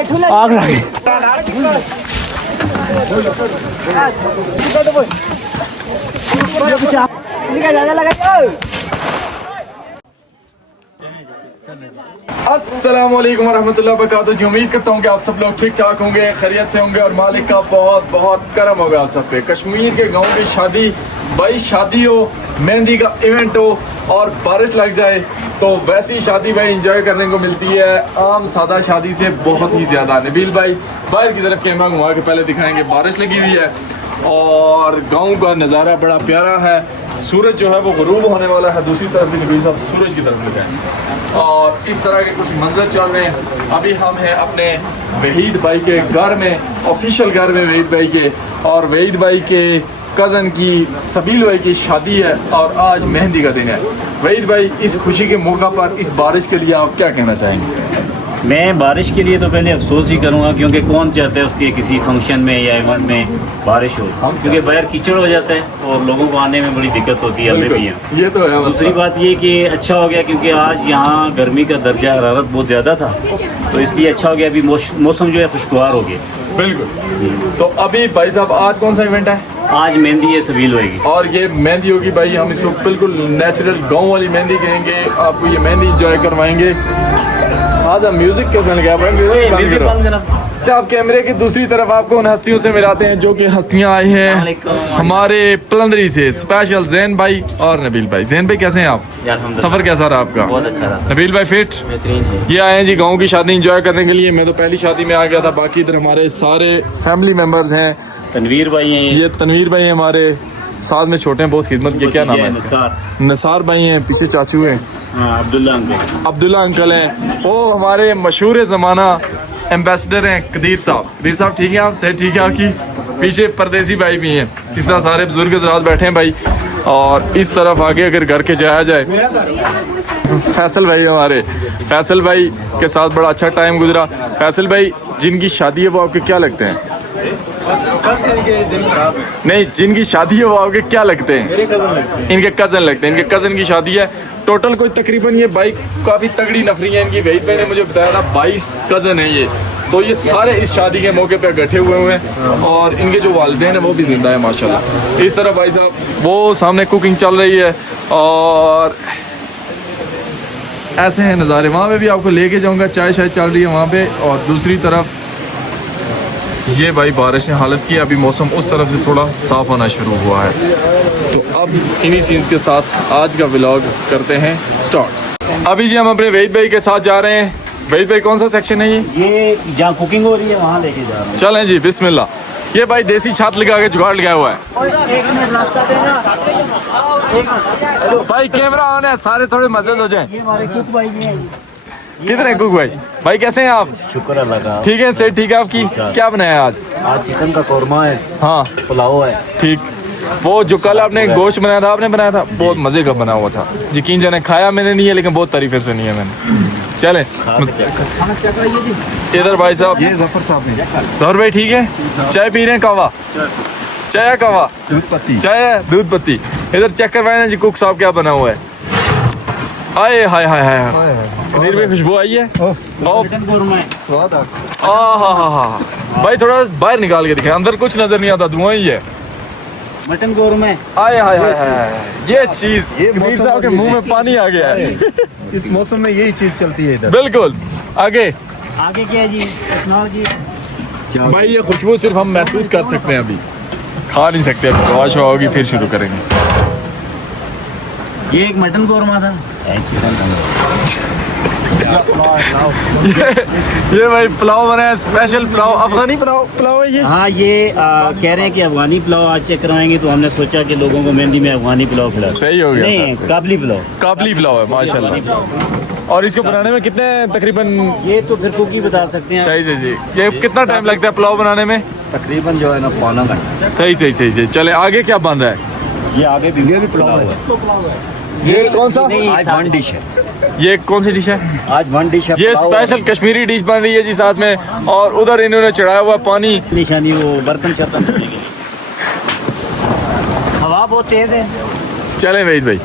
आग लगी। अस्सलाम वालेकुम वरहमतुल्लाहि वबरकातुहू जी। उम्मीद करता हूँ कि आप सब लोग ठीक ठाक होंगे, खैरियत से होंगे और मालिक का बहुत बहुत करम होगा आप सब पे। कश्मीर के गांव की शादी, भाई शादी हो, मेहंदी का इवेंट हो और बारिश लग जाए तो वैसी शादी भाई एंजॉय करने को मिलती है आम सादा शादी से बहुत ही ज़्यादा। नबील भाई बाहर की तरफ कैमरा घुमा के पहले दिखाएंगे, बारिश लगी हुई है और गाँव का नज़ारा बड़ा प्यारा है। सूरज जो है वो ग़ुरूब होने वाला है, दूसरी तरफ भी नबील साहब सूरज की तरफ लगाएं और इस तरह के कुछ मंजर चल रहे हैं। अभी हम हैं अपने वहीद भाई के घर में, ऑफिशियल घर में वहीद भाई के, और वहीद भाई के कज़न की सबील भाई की शादी है और आज मेहंदी का दिन है। वहीद भाई इस खुशी के मौका पर इस बारिश के लिए आप क्या कहना चाहेंगे? मैं बारिश के लिए तो पहले अफसोस ही करूँगा, क्योंकि कौन चाहता है उसके किसी फंक्शन में या इवेंट में बारिश हो, क्योंकि बाहर कीचड़ हो जाता है और लोगों को आने में बड़ी दिक्कत होती है, हमें भी है। ये तो है। दूसरी बात ये कि अच्छा हो गया क्योंकि आज यहाँ गर्मी का दर्जा हरारत बहुत ज़्यादा था, तो इसलिए अच्छा हो गया, अभी मौसम जो है खुशगवार हो गया। बिल्कुल। तो अभी भाई साहब आज कौन सा इवेंट है? आज मेहंदी है सबील होगी और ये मेहंदी होगी भाई, हम इसको बिल्कुल नेचुरल गांव वाली मेहंदी कहेंगे, आपको ये मेहंदी एंजॉय करवाएंगे। आज हम म्यूजिक के साथ लगा तो आप कैमरे की दूसरी तरफ आपको उन हस्तियों से मिलाते हैं जो कि हस्तियां आई हैं हमारे पलंदरी से। स्पेशल जैन भाई और नबील भाई। जैन भाई कैसे हैं आप? सफर कैसा रहा आपका? बहुत अच्छा रहा। नबील भाई फिट? ये आए हैं जी गांव की शादी एंजॉय करने के लिए। मैं तो पहली शादी में आ गया था, बाकी इधर हमारे सारे फैमिली मेंबर्स हैं। तनवीर भाई हैं, ये तनवीर भाई हैं हमारे साथ में, छोटे हैं बहुत खिदमत के। क्या नाम है इसका? नसार भाई हैं, पीछे चाचू हैं अब्दुल्ला अंकल। अब्दुल्ला अंकल हैं। वो हमारे मशहूर ज़माना एम्बेसडर हैं कदीर साहब। कदीर साहब ठीक है आप? सेहत ठीक है आपकी? पीछे परदेसी भाई भी हैं। इस तरह सारे बुजुर्ग हज़रात बैठे हैं भाई। और इस तरफ आगे अगर घर के जाया जाए, फैसल भाई हमारे, फैसल भाई के साथ बड़ा अच्छा टाइम गुजरा। फैसल भाई जिनकी शादी है वो आपके क्या लगते हैं? नहीं, जिनकी शादी है वो आपके क्या लगते हैं? इनके कज़न लगते हैं। इनके कज़न की शादी है। टोटल कोई तकरीबन ये भाई काफ़ी तगड़ी नफरी है इनकी। वहीद भाई ने मुझे बताया था 22 कज़न हैं ये, तो ये सारे इस शादी के मौके पे इकट्ठे हुए हैं और इनके जो वालिदैन हैं वो भी जिंदा है माशाल्लाह। इस तरह भाई साहब वो सामने कुकिंग चल रही है और ऐसे हैं नज़ारे। वहाँ पे भी आपको लेके जाऊँगा, चाय शाय चल रही है वहाँ पे। और दूसरी तरफ ये भाई बारिश ने हालत की, अभी मौसम उस तरफ से थोड़ा साफ होना शुरू हुआ है। तो अब इन्हीं चीज़ के साथ आज का व्लॉग करते हैं स्टार्ट। अभी जी हम अपने वहीद भाई के साथ जा रहे हैं। वहीद भाई कौन सा सेक्शन है ये जहाँ कुकिंग हो रही है वहाँ लेके जा रहे हैं। चलें जी बिस्मिल्लाह। ये भाई देसी छात लगा के जुगाड़ लगाया हुआ है। भाई कैमरा ऑन है, सारे थोड़े मजे हो जाए। कितने कुक भाई? भाई कैसे हैं आप? शुक्र अल्लाह का। ठीक है सेठ, ठीक है आपकी? क्या बनाया है आज? आज चिकन का कौरमा है, हाँ पुलाव है। ठीक। वो जो कल आपने गोश्त बनाया था, आपने बनाया था, बहुत मजे का बना हुआ था। यकीन जाने खाया मैंने नहीं है, लेकिन बहुत तारीफें सुनी है मैंने। चले इधर भाई साहब, ये जफर साहब ने। जफर भाई ठीक है? चाय पी रहे हैं? कावा चाय है? कावा दूध पत्ती चाय है? दूध पत्ती। इधर चेक करवाए ना जी कुक साहब क्या बना हुआ है। आए हाय हाय हाय, कदीर में खुशबू आई है। स्वाद हाँ भाई थोड़ा बाहर निकाल के दिखाएं, अंदर कुछ नजर नहीं आता, धुआं ही है। मटन कौरमा। आए हाय हाय हाय, ये चीज कदीर साहब के मुंह में पानी आ गया है। इस मौसम में यही चीज चलती है इधर। बिल्कुल। आगे क्या है जी? जी भाई ये खुशबू सिर्फ हम महसूस कर सकते हैं, अभी खा नहीं सकते। अभी वाश होगी फिर शुरू करेंगे। ये एक मटन कौरमा था। ये भाई पुलाव बना है, स्पेशल पुलाव, अफगानी पुलाव है ये। हाँ ये कह रहे हैं कि अफगानी पुलाव आज चेक करवाएंगे, तो हमने सोचा कि लोगों को मेहंदी में अफगानी पुलाव खिला। सही हो गया। नहीं, काबली पुलाव। काबली पुलाव है माशाल्लाह। और इसको बनाने में कितने तकरीबन? ये तो फिर कुक ही बता सकते हैं। सही जी। ये कितना टाइम लगता है पुलाव बनाने में? तकरीबन जो है ना पौना घंटा। सही। चले आगे क्या बन रहा है? ये आगे भी पुलाव है। ये कौन सा? आज वन डिश है। ये कौन सी डिश है? आज वन डिश है। ये स्पेशल कश्मीरी डिश बन रही है जी साथ में। और उधर इन्होंने चढ़ाया हुआ पानी, निशानी वो बर्तन शर्तन धोने के लिए। हवा बहुत तेज है। चले वहीद भाई,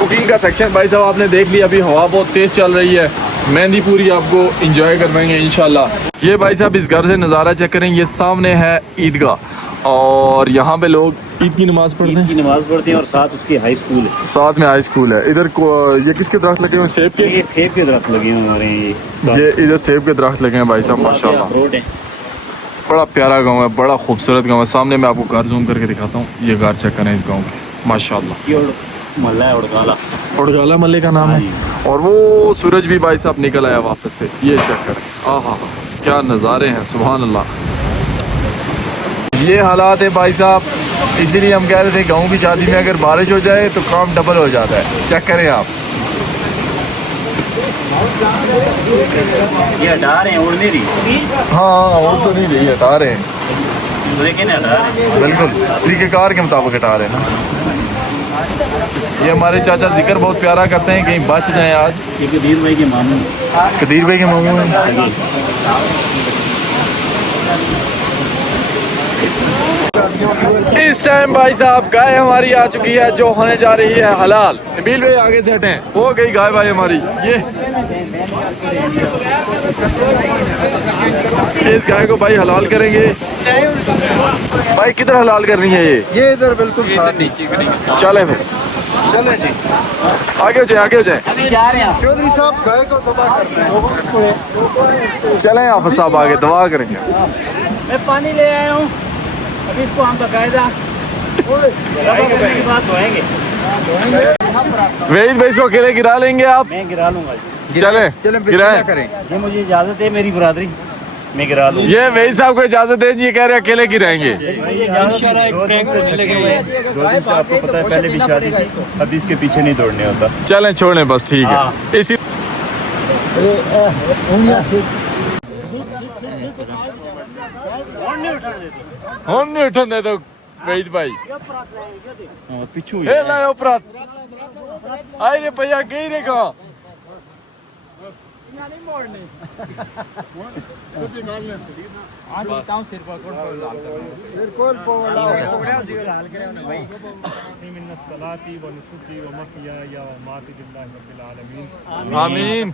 कुकिंग का सेक्शन भाई साहब आपने देख लिया। अभी हवा बहुत तेज चल रही है मेहंदी पूरी आपको इंजॉय करवाएंगे इंशाल्लाह। ये भाई साहब इस घर से नज़ारा चेक करें, ये सामने है ईदगाह और यहाँ पे लोग ईद की नमाज पढ़ते हैं। की नमाज पढ़ते हैं और साथ उसकी हाई स्कूल है, साथ में हाई स्कूल है। इधर ये किसके दरख्त लगे हुए हैं? सेब के। ये सेब के दरख्त लगे हुए हमारे ये इधर सेब के दरख्त लगे हैं भाई साहब माशाल्लाह। रोड है। बड़ा प्यारा गांव है, बड़ा खूबसूरत गांव है। सामने मैं आपको घर जूम करके दिखाता हूँ। ये घर चेक करें इस गांव के माशाल्लाह। ये मोहल्ला है उड़गाला, उड़गाला मल्ले का नाम है। और वो सूरज भी भाई साहब निकल आया वापस से, ये चेक करें। आहा क्या नज़ारे हैं, सुभान अल्लाह। ये हालात है भाई साहब, इसीलिए हम कह रहे थे गाँव की शादी में अगर बारिश हो जाए तो काम डबल हो जाता है। चेक करें आप, ये हटा रहे हैं, उड़ नहीं रही। हाँ और तो नहीं रही, हटा रहे हैं लेकिन हटा रहे हैं बिल्कुल तरीक़ेकार के मुताबिक हटा रहे हैं। ये हमारे चाचा जिक्र बहुत प्यारा करते हैं, कहीं बच जाएं आज। ये कदीर भाई के मामू, कदीर भाई के मामू हैं। इस टाइम भाई साहब गाय हमारी आ चुकी है जो होने जा रही है हलाल। नबील भाई आगे से हटें, हो गई गाय भाई हमारी। ये इस गाय को भाई हलाल करेंगे। भाई किधर हलाल करनी है? ये इधर बिल्कुल साथ नीचे। चले फिर, चले जी, आगे हो जाए, आगे हो जाए। चौधरी साहब गाय को तबाह कर रहे हैं। चलें हाफिज साहब आगे दवा करेंगे। मैं पानी ले आया हूँ, अभी इसको हम बकायदा बात धोएंगे। वहीद भाई इसको अकेले गिरा लेंगे आप? मैं गिरा लूंगा। चले गिराएं। करें। ये मुझे इजाजत है, मेरी बरादरी, मैं गिरा लूंगा। ये वहीद साहब को इजाजत है जी, ये कह रहे अकेले गिराएंगे। आपको पता है पहले भी शादी थी, अभी इसके पीछे नहीं दौड़ने होता। चलें छोड़ें बस, ठीक है। इसी हम नहीं उठन दे दो वहीद भाई। पिछू हे लाओ प्रात आई रे भैया गई रे कहाँ? आमीन।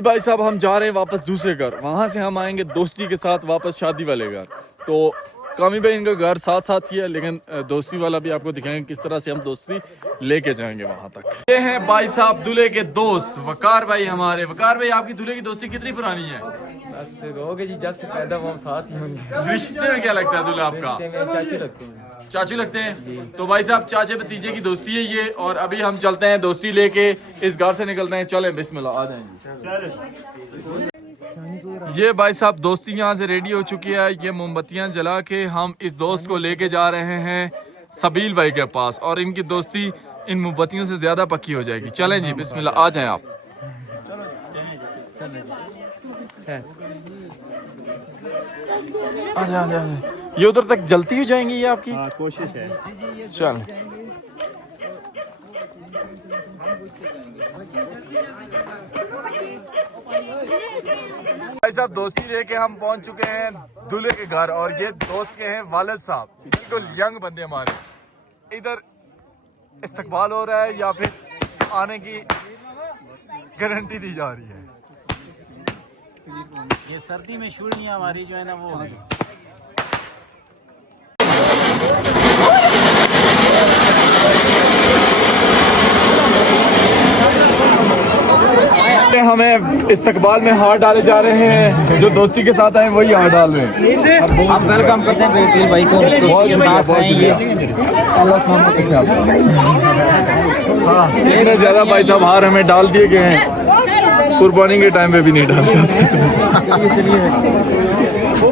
भाई साहब हम जा रहे हैं वापस दूसरे घर, वहाँ से हम आएंगे दोस्ती के साथ वापस शादी वाले घर। तो कामी भाई इनका घर साथ साथ ही है, लेकिन दोस्ती वाला भी आपको दिखाएंगे किस तरह से हम दोस्ती लेके जाएंगे वहाँ तक। ये हैं भाई साहब दूल्हे के दोस्त वकार भाई हमारे। वकार भाई आपकी दूल्हे की दोस्ती कितनी पुरानी है? बस रहोगे जी, जब से पैदा हुआ हम साथ ही होंगे। रिश्ते में क्या लगता है दूल्हा आपका? चाची लगते हैं। चाचू लगते हैं। तो भाई साहब चाचे भतीजे की दोस्ती है ये, और अभी हम चलते हैं दोस्ती लेके इस घर से निकलते हैं। चलें बिस्मिल्लाह, आ जाएंगे। ये भाई साहब दोस्ती यहाँ से रेडी हो चुकी है। ये मोमबत्तियाँ जला के हम इस दोस्त को लेके जा रहे हैं सबील भाई के पास, और इनकी दोस्ती इन मोमबत्तियों से ज्यादा पक्की हो जाएगी। चलें जी बिस्मिल्लाह, आ जाएं आप। आजा। ये उधर तक जलती हो जाएंगी ये आपकी? कोशिश है। चल भाई साहब दोस्ती लेके हम पहुंच चुके हैं दूल्हे के घर, और ये दोस्त के हैं वालिद साहब, बिल्कुल यंग बंदे हमारे। इधर इस्तकबाल हो रहा है या फिर आने की गारंटी दी जा रही है? ये सर्दी में शुड़ियाँ हमारी जो है ना वो हमें इस्तकबाल में हाथ डाले जा रहे हैं। जो दोस्ती के साथ आए वही हाथ डाल रहे हैं। हम वेलकम करते हैं बेहतरीन भाई को। बहुत शुक्रिया, बहुत शुक्रिया। इतने ज्यादा भाई साहब हार हमें डाल दिए गए हैं, कुर्बानी के टाइम पे भी नहीं डाल सकते।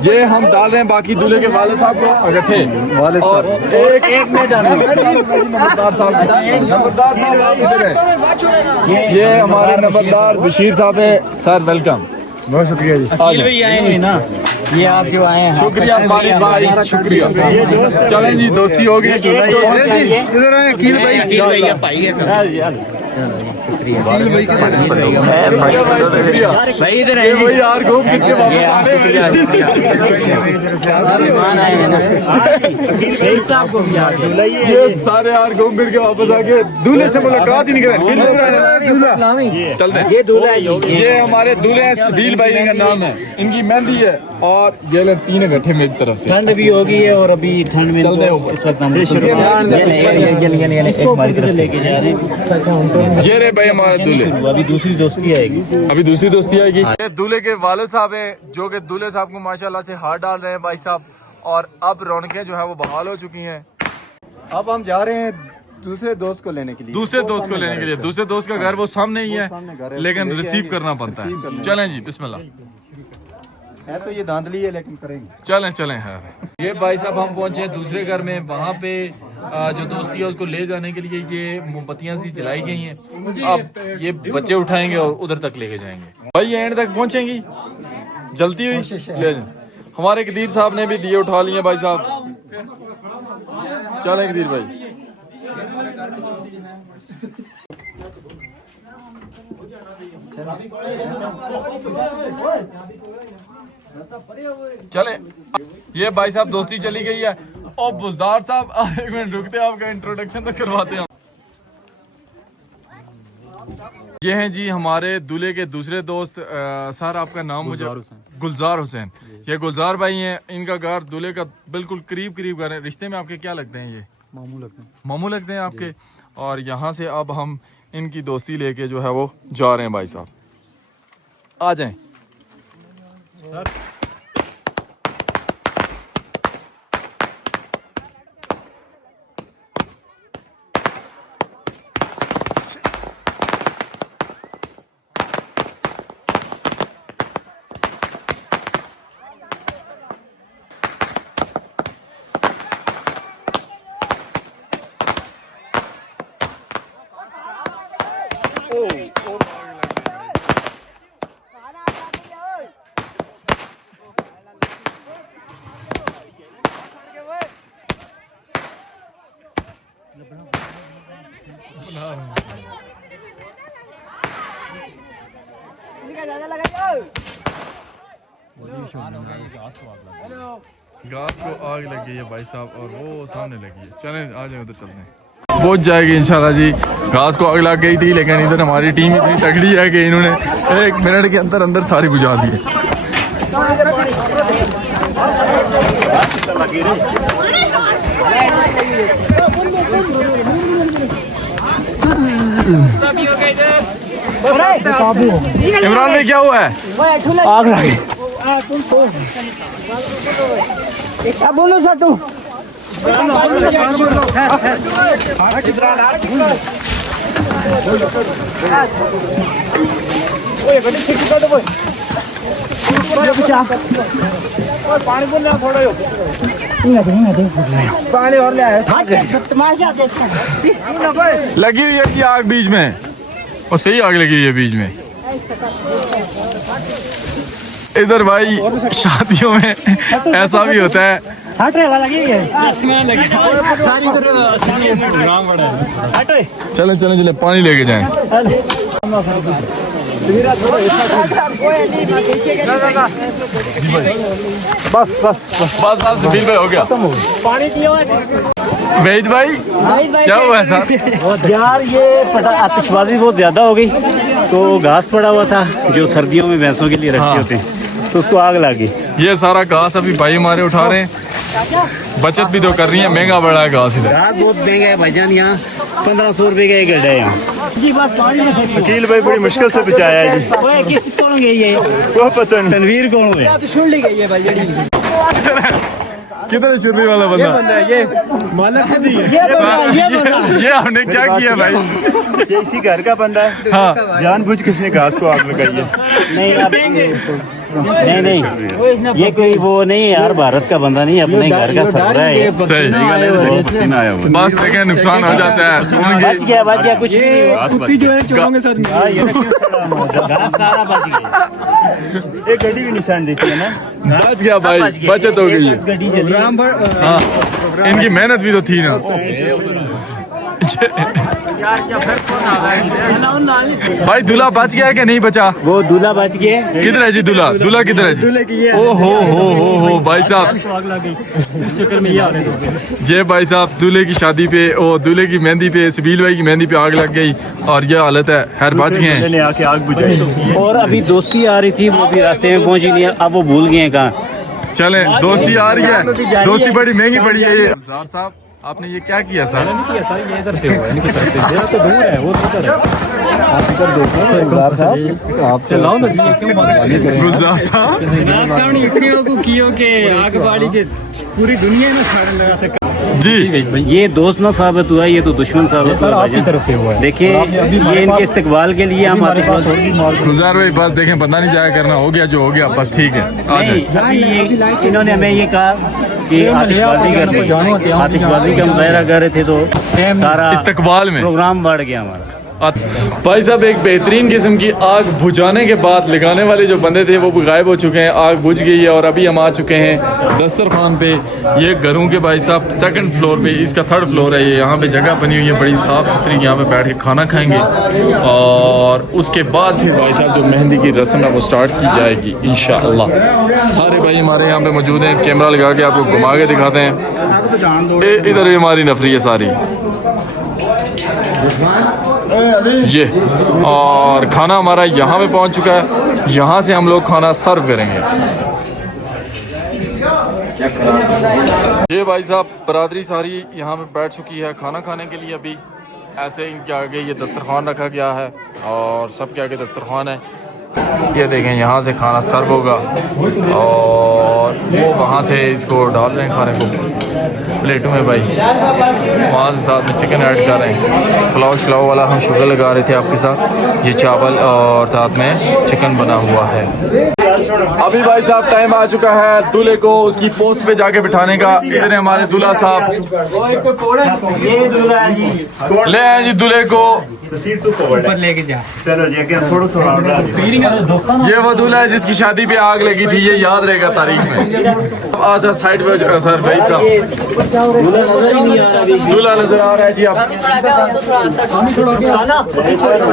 ये हम डाल रहे हैं बाकी दूल्हे के वाले साहब को इकट्ठे। वाले और एक में डालेंगे नंबरदार साहब इधर है। ये हमारे नंबरदार बशीर साहब है। सर वेलकम, बहुत शुक्रिया जी। आए नहीं ना। ये आप जो आए हैं शुक्रिया मालिक भाई, शुक्रिया। चलें जी, दोस्ती हो गई। इधर आए अकील भाई, शुक्रिया भाई इधर ये वही यार घूम फिर के वापस आ रहे हैं। मेहमान आए हैं ना साहब को भी आ गए ये सारे यार घूम फिर के वापस आ गए, दूल्हे से मुलाकात ही नहीं करें। चलते हैं। ये दूल्हा है ये हमारे दूल्हे हैं, सबील भाई इनका नाम है, इनकी मेहंदी है और ये लोग 3 इकट्ठे मेरी तरफ से। ठंड भी होगी है और अभी ठंड में चल रहे हो इस वक्त हम हमारी तरफ लेके जा रहे हैं। ये रे भाई हमारे दूल्हे, अभी दूसरी दोस्ती आएगी। अभी दूसरी दोस्ती आएगी। ये दूल्हे के वालिद साहब हैं जो कि दूल्हे साहब को माशाल्लाह से हाथ डाल रहे हैं भाई साहब, और अब रौनकें जो है वो बहाल हो चुकी हैं। अब हम जा रहे हैं दूसरे दोस्त को लेने के लिए। दूसरे दोस्त को लेने के लिए, दूसरे दोस्त का घर वो सामने ही है, लेकिन रिसीव करना पड़ता है। चलें जी, बिस्मिल्लाह। है तो ये धांधली है लेकिन करेंगे। चलें चलें। है ये भाई साहब हम पहुंचे हैं दूसरे घर में, वहाँ पे जो दोस्ती है उसको ले जाने के लिए ये मोमबत्तियां सी जलाई गई हैं। अब ये बच्चे उठाएंगे और उधर तक लेके जाएंगे। भाई ये एंड तक पहुंचेंगी जलती हुई ले जाएं। हमारे कदीर साहब ने भी दिए उठा लिए भाई साहब। चलें कदीर भाई। चले, ये भाई साहब दोस्ती चली गई है। और बुजदार साहब एक मिनट रुकते हैं, आपका इंट्रोडक्शन तो करवाते हैं। ये हैं जी हमारे दूल्हे के दूसरे दोस्त। सर आपका नाम मुझे? गुलजार हुसैन। ये गुलजार भाई हैं, इनका घर दूल्हे का बिल्कुल करीब करीब घर है। रिश्ते में आपके क्या लगते हैं? ये मामू लगते हैं आपके। और यहाँ से अब हम इनकी दोस्ती लेके जो है वो जा रहे हैं भाई साहब। आ जाएं। घास को आग लगी है भाई साहब और वो सामने लगी है। चलें आ जाए उधर चलते हैं। पहुंच जाएगी इंशाल्लाह जी। घास को आग लग गई थी लेकिन इधर हमारी टीम इतनी तगड़ी है कि इन्होंने 1 मिनट के अंदर अंदर सारी बुझा दी है। इमरान भाई क्या हुआ है? आग लगी। बोलो सर तू पानी और ले लगी हुई है आग बीच में, और सही आग लगी हुई है बीच में। इधर भाई शादियों में ऐसा भी होता है। चलें चलें चलें पानी लेके जाएं। बस बिल पे हो गया। वहीद भाई क्या हुआ ऐसा? यार ये आतिशबाजी बहुत ज्यादा हो गई तो घास पड़ा हुआ था जो सर्दियों में भैंसों के लिए रखे होते हैं, तो उसको आग लगी। ये सारा घास अभी भाई हमारे उठा रहे हैं, बचत भी तो कर रही है। महंगा बड़ा है घास इधर, घास बहुत महंगा है भाईजान। यहाँ 1500 रुपए का एक गड्ढा है यहाँ। अकील भाई बड़ी मुश्किल से बचाया है जी। किस कौन गई है? वो पता नहीं। तनवीर कौन है? सुन ली गई है भाई। किधर शुरू वाला बंदा? ये मालक खुद ही है। ये हमने क्या किया भाई? ये इसी घर का बंदा है। हाँ जानबूझ के इसने घास को आग लगाई है। नहीं ये कोई वो नहीं है यार, भारत का बंदा नहीं, अपने घर का सरबरा है। सही बस देखें नुकसान हो जाता है। बच गया कुछ नहीं। कुत्ती जो है चोरों के साथ घास सारा बच गया। एक गड्डी भी निशान देखी है ना। बच गया भाई, बचत हो गई है। गड्डी चली हाँ, इनकी मेहनत भी तो थी ना। भाई दूल्हा बच गया है कि नहीं बचा? वो दूल्हा बच गए। किधर है जी दूल्हा? दूल्हा किधर है जी? ओ हो भाई साहब, इस चक्कर में ये आ रहे थे। ये भाई साहब दूल्हे की शादी पे, ओ दूल्हे की मेहंदी पे, सबील भाई की मेहंदी पे आग लग गई और ये हालत है। खैर बच गए हैं। आके आग बुझाई। और अभी दोस्ती आ रही थी, वो भी रास्ते में पहुंची नहीं, अब वो भूल गए कहाँ। चले, दोस्ती आ रही है, दोस्ती बड़ी महंगी पड़ी है। ये सरदार साहब आपने ये क्या किया सर? ये इधर से हुआ है, नहीं कर सकते, तो दूर है, वो उधर है। आप चलाओ ना जी, क्यों गुलजार साहब इतने को कियो के आग बाड़ी के पूरी दुनिया में छाड़ने लगा था जी। ये दोस्त ना साबित हुआ, ये तो दुश्मन साबित हुआ। आपकी तरफ से हुआ है। देखिए, ये इनके इस्तकबाल के लिए हम आतिशबाजी। गुलजार भाई बस देखें, पता नहीं जाया करना, हो गया जो हो गया, बस ठीक है आ नहीं, जाए। अभी ये इन्होंने हमें ये कहा कि आतिशबाजी का मुजाहरा कर रहे थे, तो सारा इस्तकबाल में प्रोग्राम बढ़ गया हमारा। भाई साहब एक बेहतरीन किस्म की आग बुझाने के बाद लगाने वाले जो बंदे थे वो भी गायब हो चुके हैं। आग बुझ गई है और अभी हम आ चुके हैं दस्तरखान पे। ये घरों के भाई साहब सेकंड फ्लोर पे, इसका थर्ड फ्लोर है। ये यहाँ पे जगह बनी हुई है बड़ी साफ़ सुथरी, यहाँ पे बैठ के खाना खाएंगे और उसके बाद फिर भाई साहब जो मेहंदी की रस्म है वो स्टार्ट की जाएगी इंशाअल्लाह। सारे भाई हमारे यहाँ पे मौजूद हैं, कैमरा लगा के आपको घुमा के दिखाते हैं। इधर भी हमारी नफरी है सारी ये, और खाना हमारा यहाँ पे पहुँच चुका है। यहाँ से हम लोग खाना सर्व करेंगे। ये भाई साहब बरादरी सारी यहाँ पे बैठ चुकी है खाना खाने के लिए। अभी ऐसे इनके आगे ये दस्तरखान रखा गया है और सबके आगे दस्तरखान है। ये देखें, यहाँ से खाना सर्व होगा और वो वहाँ से इसको डाल रहे हैं खाने को प्लेटों में भाई। वहाँ से साथ में चिकन ऐड कर रहे हैं। पुलाव वाला हम शुगर लगा रहे थे आपके साथ। ये चावल और साथ में चिकन बना हुआ है। अभी भाई साहब टाइम आ चुका है दूल्हे को उसकी पोस्ट पे जाके बिठाने का। इधर है हमारे दूल्हा साहब, ले आए जी दूल्हे को। लेके जा। चलो जी अगर थोड़ा थोड़ा ये वो दूल्हा है जिसकी शादी पे आग लगी थी, ये याद रहेगा तारीख में। अच्छा साइड पे सर भाई साहब, दूल्हा नजर आ रहा है जी। आप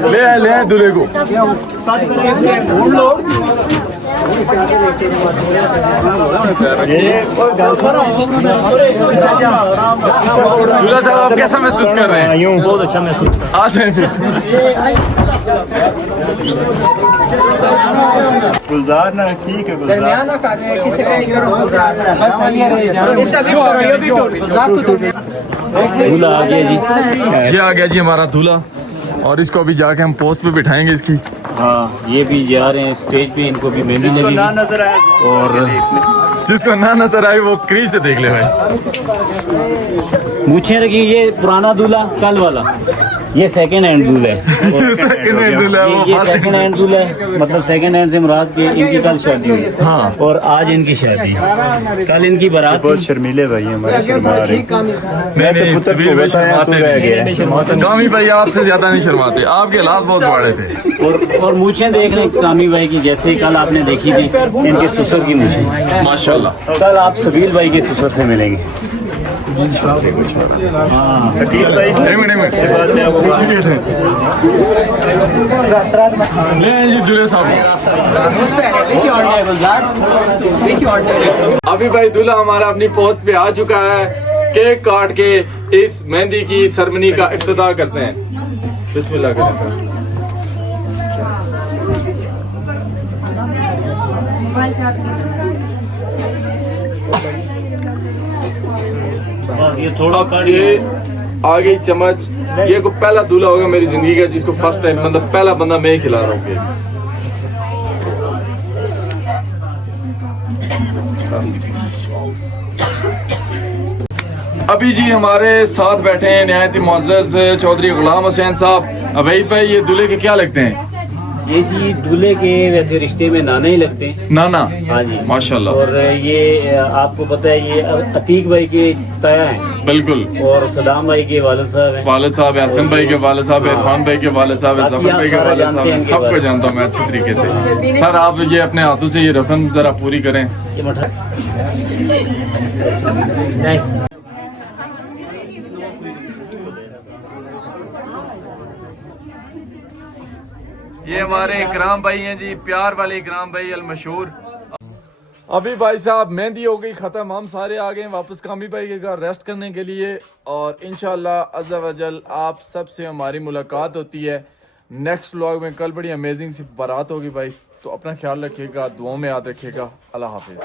ले आए दूल्हे को। दूल्हा साहब आप कैसा महसूस कर रहे हैं? बहुत अच्छा महसूस। आ जाए फिर। गुलजार ना ठीक है गुलजार। दूल्हा आ गया जी। ये आ गया जी हमारा दूल्हा और इसको अभी जाके हम पोस्ट पे बिठाएंगे इसकी। हाँ, ये भी जा रहे हैं स्टेज पे, इनको भी मेहंदी लगेगी। नजर आया और जिसको ना नजर आए वो क्रीज से देख ले भाई। मूछें रखी। ये पुराना दूल्हा कल वाला, ये सेकंड हैंड दूल्हा है। सेकंड हैंड दूल्हा है वो। ये सेकंड हैंड दूल्हा है, मतलब सेकंड हैंड से मुराद के इनकी कल शादी हुई। हाँ। और आज इनकी शादी, कल इनकी बारात बहुत थी। शर्मीले भाई हमारे शर्मा रहे हैं। नहीं सबीर भाई शर्माते नहीं। कामी भाई आपसे ज्यादा नहीं शर्माते, आपके हालात बहुत बड़े थे। और मूछें देख रहे हैं कामी भाई की, जैसे कल आपने देखी थी इनके ससुर की मूछें माशाल्लाह। कल आप सबीर भाई के ससुर से मिलेंगे। अकील भाई एक मिनट ये बात मैं आपको पूछ रही थी। ले जी दूल्हे साहब। अभी भाई दूल्हा हमारा अपनी पोस्ट पे आ चुका है। केक काट के इस मेहंदी की सेरेमनी का इफ्तिताह करते हैं। बिस्मिल्लाह करें सर। ये थोड़ा अब ये आ गई चम्मच। ये को पहला दूल्हा होगा मेरी जिंदगी का जिसको फर्स्ट टाइम, मतलब पहला बंदा मैं ही खिला रहा हूँ। अभी जी हमारे साथ बैठे हैं निहायत मुअज़्ज़ज़ चौधरी गुलाम हुसैन साहब। अवैध भाई ये दूल्हे के क्या लगते हैं? ये जी दूल्हे के वैसे रिश्ते में नाना ही लगते हैं। नाना, हाँ जी माशाल्लाह। और ये आपको पता है ये अतीक भाई के ताया हैं बिल्कुल। और सदाम भाई के वालिद साहब हैं। वालिद साहब, हसन भाई के वालिद साहब, इरफान भाई के वालिद साहब, बाकी जफर भाई के आप सारा वालिद साहब, जानते हैं सबको इनके जानता हूँ मैं अच्छे तरीके से। सर आप ये अपने हाथों से ये रस्म जरा पूरी करें। ये मठा नहीं ये हमारे इकराम भाई हैं जी, प्यार वाले इकराम भाई अल मशहूर। अभी भाई साहब मेहंदी हो गई खत्म, हम सारे आ गए वापस कामी भाई के घर रेस्ट करने के लिए और इंशाल्लाह अज़्ज़ा वजल आप सबसे हमारी मुलाकात होती है नेक्स्ट व्लॉग में। कल बड़ी अमेजिंग सी बारात होगी भाई, तो अपना ख्याल रखिएगा, दुआओं में याद रखिएगा। अल्लाह हाफिज़।